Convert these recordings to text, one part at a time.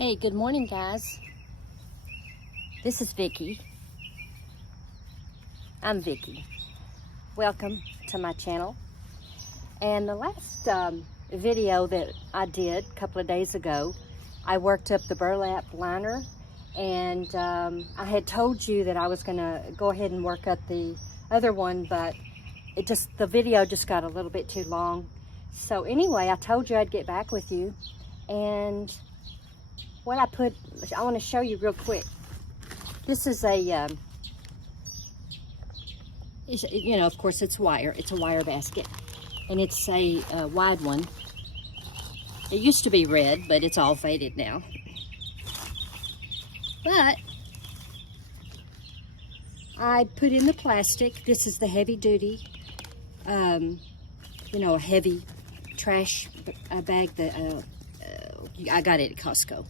Hey, good morning, guys. This is Vicki. I'm Vicki. Welcome to my channel. And the last video that I did a couple of days ago, I worked up the burlap liner, and I had told you that I was going to go ahead and work up the other one, but the video just got a little bit too long. So anyway, I told you I'd get back with you, and what I want to show you real quick. This is of course it's wire. It's a wire basket, and it's a wide one. It used to be red, but it's all faded now. But I put in the plastic. This is the heavy duty, a heavy trash bag that I got it at Costco.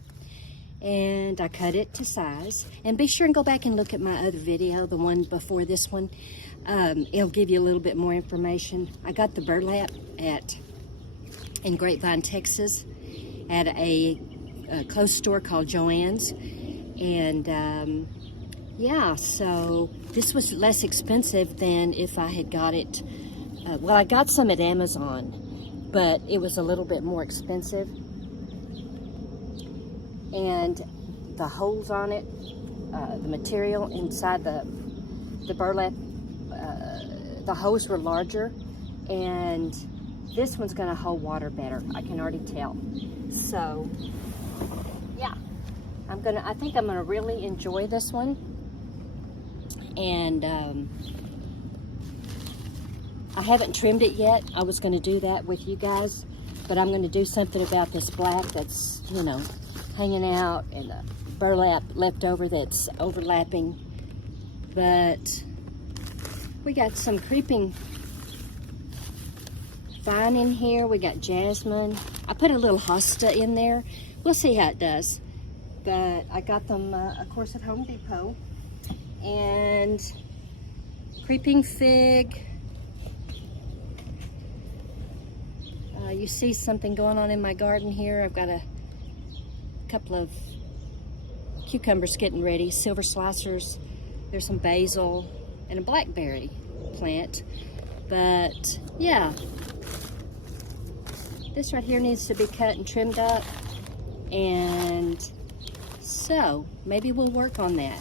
And I cut it to size. And be sure and go back and look at my other video, the one before this one. It'll give you a little bit more information. I got the burlap in Grapevine, Texas, at a clothes store called Joann's. And yeah, so this was less expensive than if I had got it. Well, I got some at Amazon, but it was a little bit more expensive. And the holes on it, the material inside the burlap, the holes were larger, and this one's going to hold water better. I can already tell. So yeah, I think I'm gonna really enjoy this one. And I haven't trimmed it yet. I was going to do that with you guys, but I'm going to do something about this black that's hanging out, and the burlap left over that's overlapping. But we got some creeping vine in here. We got jasmine. I put a little hosta in there. We'll see how it does. But I got them, of course, at Home Depot. And creeping fig. You see something going on in my garden here. I've got a couple of cucumbers getting ready, silver slicers. There's some basil and a blackberry plant. But yeah, this right here needs to be cut and trimmed up, and so maybe we'll work on that.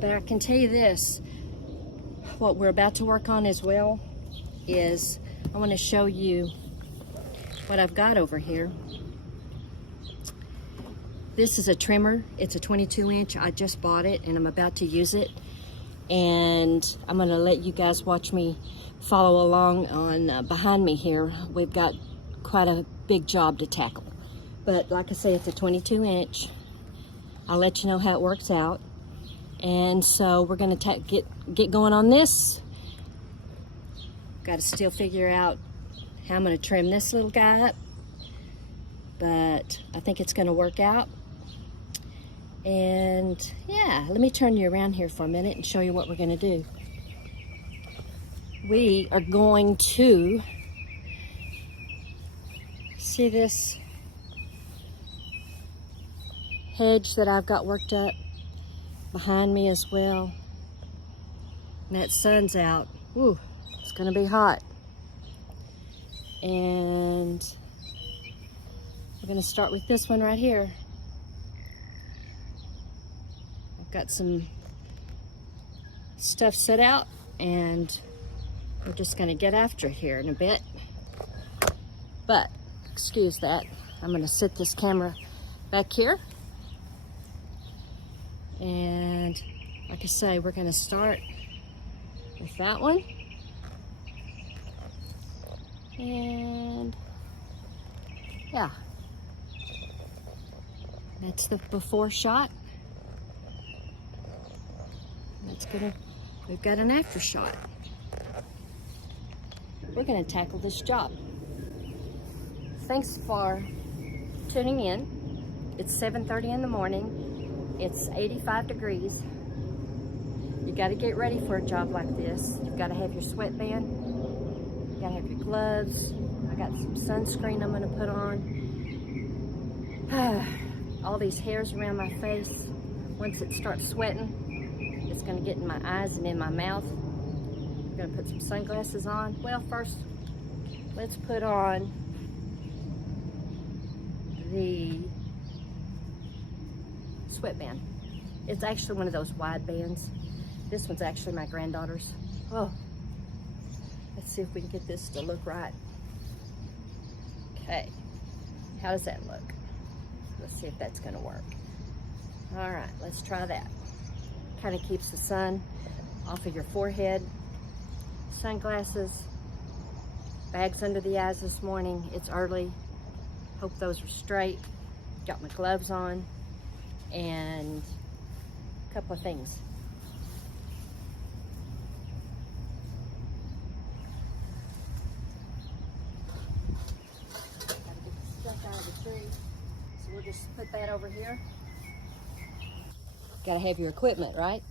But I can tell you this, what we're about to work on as well is I want to show you what I've got over here. This is a trimmer. It's a 22-inch. I just bought it, and I'm about to use it. And I'm going to let you guys watch me follow along on behind me here. We've got quite a big job to tackle. But like I say, it's a 22-inch. I'll let you know how it works out. And so we're going to get going on this. Got to still figure out how I'm going to trim this little guy up. But I think it's going to work out. And yeah, let me turn you around here for a minute and show you what we're going to do. We are going to see this hedge that I've got worked up behind me as well. And that sun's out. Ooh, it's going to be hot. And we're going to start with this one right here. Got some stuff set out, and we're just going to get after it here in a bit. But excuse that, I'm going to sit this camera back here, and like I say, we're going to start with that one, and yeah, that's the before shot. We've got an after shot. We're gonna tackle this job. Thanks for tuning in. It's 7:30 in the morning. It's 85 degrees. You gotta get ready for a job like this. You've gotta have your sweatband. You gotta have your gloves. I got some sunscreen I'm gonna put on. all these hairs around my face, once it starts sweating, it's gonna get in my eyes and in my mouth. I'm gonna put some sunglasses on. Well, first, let's put on the sweatband. It's actually one of those wide bands. This one's actually my granddaughter's. Oh, let's see if we can get this to look right. Okay, how does that look? Let's see if that's gonna work. All right, let's try that. Kind of keeps the sun off of your forehead. Sunglasses, bags under the eyes this morning. It's early. Hope those are straight. Got my gloves on and a couple of things. Gotta get the stuff out of the tree. So we'll just put that over here. Gotta have your equipment, right?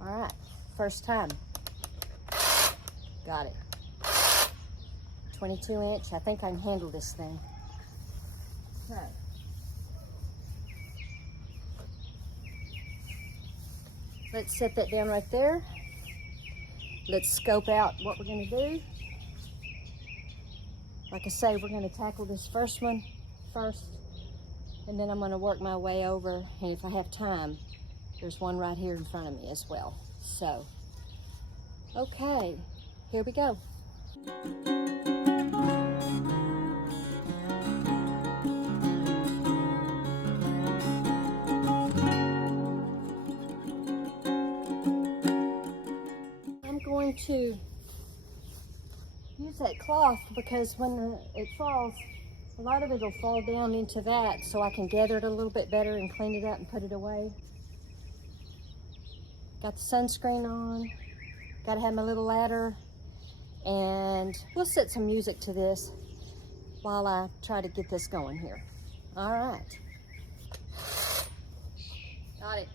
All right, first time. Got it. 22 inch, I think I can handle this thing. Okay. Let's set that down right there. Let's scope out what we're gonna do. Like I say, we're gonna tackle this first one first, and then I'm gonna work my way over, and if I have time, there's one right here in front of me as well. So, okay, here we go. I'm going to use that cloth because when it falls, a lot of it will fall down into that, so I can gather it a little bit better and clean it up and put it away. Got the sunscreen on, got to have my little ladder, and we'll set some music to this while I try to get this going here. All right. Got it.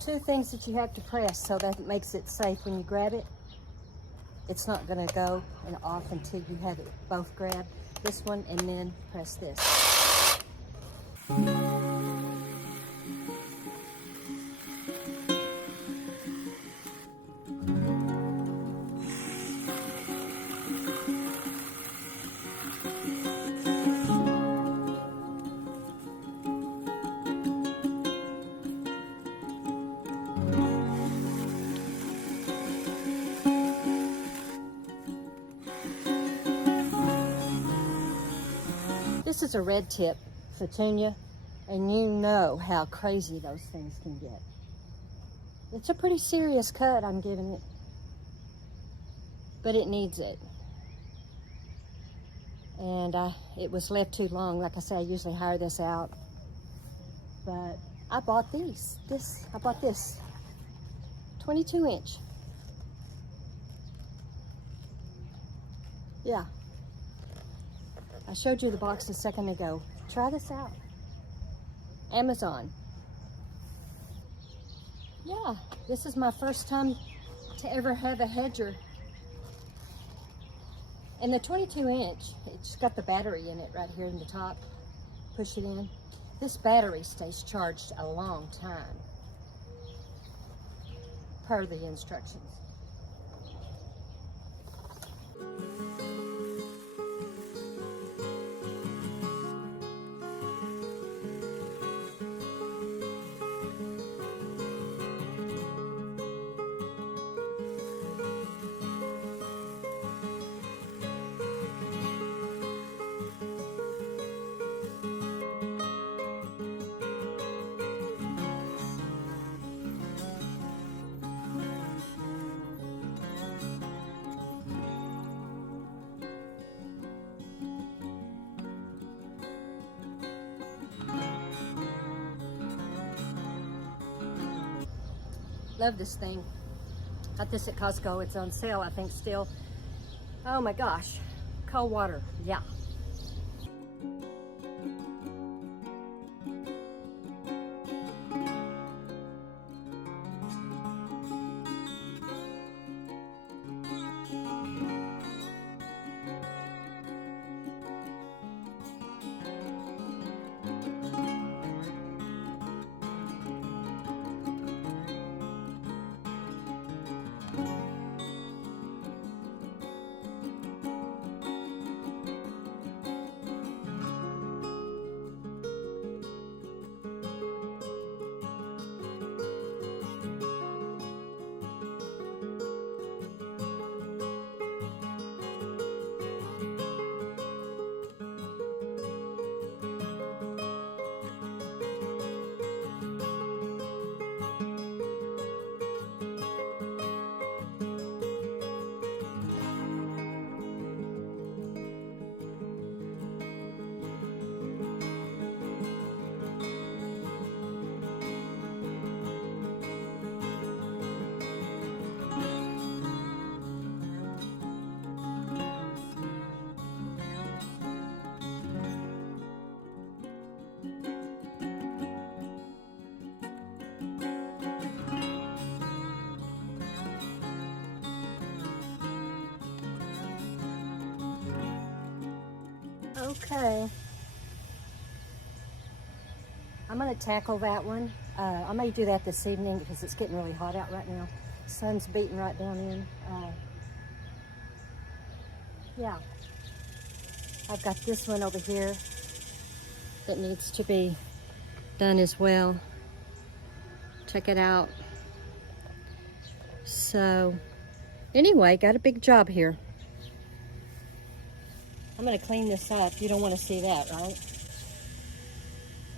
Two things that you have to press so that makes it safe when you grab it. It's not going to go and off until you have it both grabbed. This one and then press this. This is a red tip petunia, and you know how crazy those things can get. It's a pretty serious cut I'm giving it, but it needs it. And it was left too long. Like I say, I usually hire this out, but I bought these. I bought this 22 inch. Yeah. I showed you the box a second ago. Try this out. Amazon. Yeah, this is my first time to ever have a hedger. And the 22 inch, it's got the battery in it right here in the top. Push it in. This battery stays charged a long time, per the instructions. Love this thing. Got this at Costco. It's on sale, I think, still. Oh my gosh. Cold water. Yeah. Okay. I'm going to tackle that one. I may do that this evening because it's getting really hot out right now. Sun's beating right down in. Yeah. I've got this one over here that needs to be done as well. Check it out. So, anyway, got a big job here. I'm going to clean this up. You don't want to see that, right?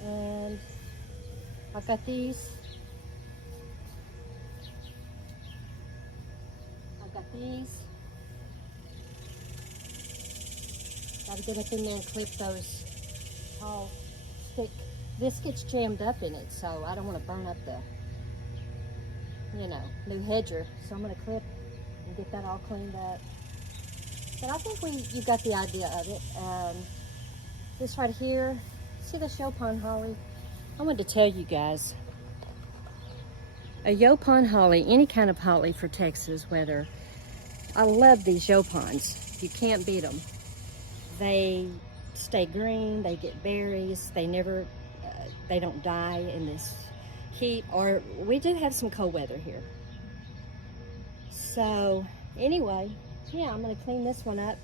And I've got these. I've got these. Got to get up in there and clip those tall stick. This gets jammed up in it, so I don't want to burn up the, you know, new hedger. So I'm going to clip and get that all cleaned up. But I think you got the idea of it. This right here, see the Chopin holly? I wanted to tell you guys, a Chopin holly, any kind of holly for Texas weather, I love these Chopins. You can't beat them. They stay green, they get berries, they never, they don't die in this heat, or we do have some cold weather here. So anyway, yeah, I'm going to clean this one up.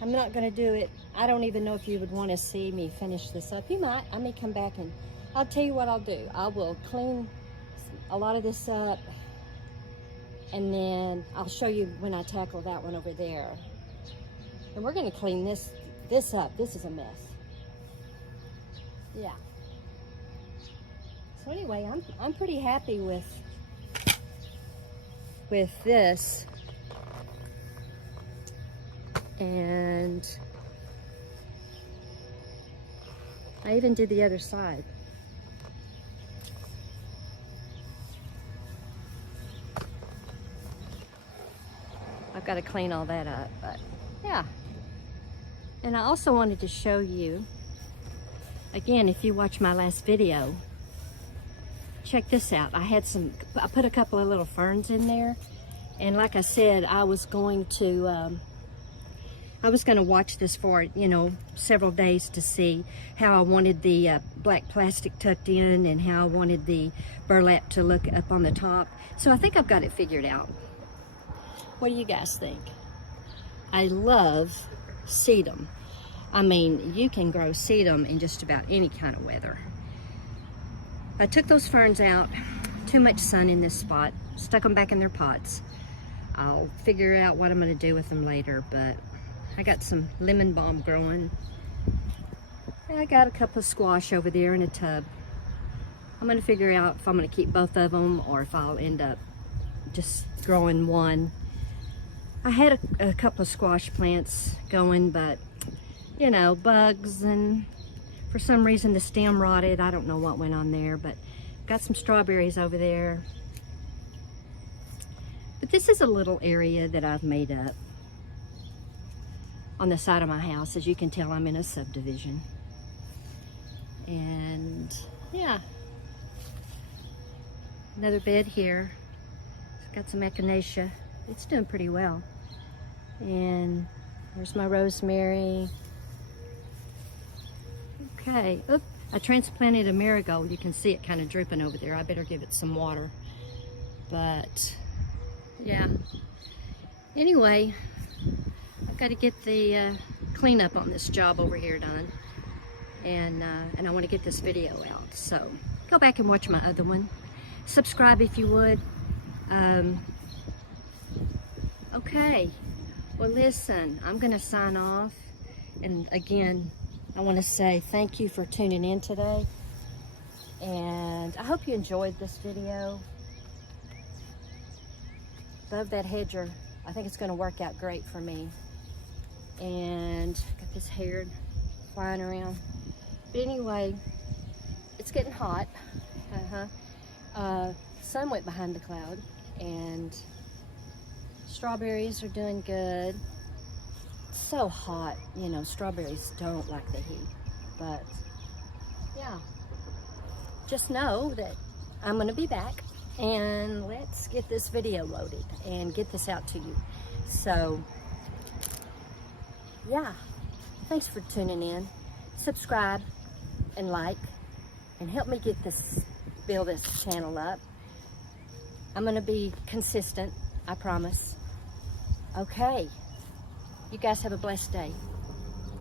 I'm not going to do it. I don't even know if you would want to see me finish this up. You might. I may come back and I'll tell you what I'll do. I will clean a lot of this up, and then I'll show you when I tackle that one over there. And we're going to clean this up. This is a mess. Yeah. So anyway, I'm pretty happy with this. And I even did the other side. I've got to clean all that up, but yeah. And I also wanted to show you, again, if you watch my last video, check this out. I put a couple of little ferns in there, and like I said, I was going to I was going to watch this for, you know, several days to see how I wanted the black plastic tucked in and how I wanted the burlap to look up on the top. So I think I've got it figured out. What do you guys think? I love sedum. I mean, you can grow sedum in just about any kind of weather. I took those ferns out, too much sun in this spot, stuck them back in their pots. I'll figure out what I'm going to do with them later, but I got some lemon balm growing. I got a couple of squash over there in a tub. I'm going to figure out if I'm going to keep both of them or if I'll end up just growing one. I had a couple of squash plants going, but you know, bugs, and for some reason the stem rotted. I don't know what went on there, but got some strawberries over there. But this is a little area that I've made up on the side of my house. As you can tell, I'm in a subdivision. And yeah, another bed here. It's got some echinacea. It's doing pretty well. And there's my rosemary. Okay, oop, I transplanted a marigold. You can see it kind of drooping over there. I better give it some water. But yeah, anyway, I've got to get the cleanup on this job over here done. And I want to get this video out. So go back and watch my other one. Subscribe if you would. Okay, well listen, I'm going to sign off. And again, I want to say thank you for tuning in today. And I hope you enjoyed this video. Love that hedger. I think it's going to work out great for me. And got this hair flying around. But anyway, it's getting hot. Sun went behind the cloud, and strawberries are doing good. It's so hot, you know, strawberries don't like the heat. But yeah, just know that I'm going to be back, and let's get this video loaded and get this out to you. So yeah, thanks for tuning in. Subscribe and like and help me get this, build this channel up. I'm going to be consistent, I promise. Okay, you guys have a blessed day.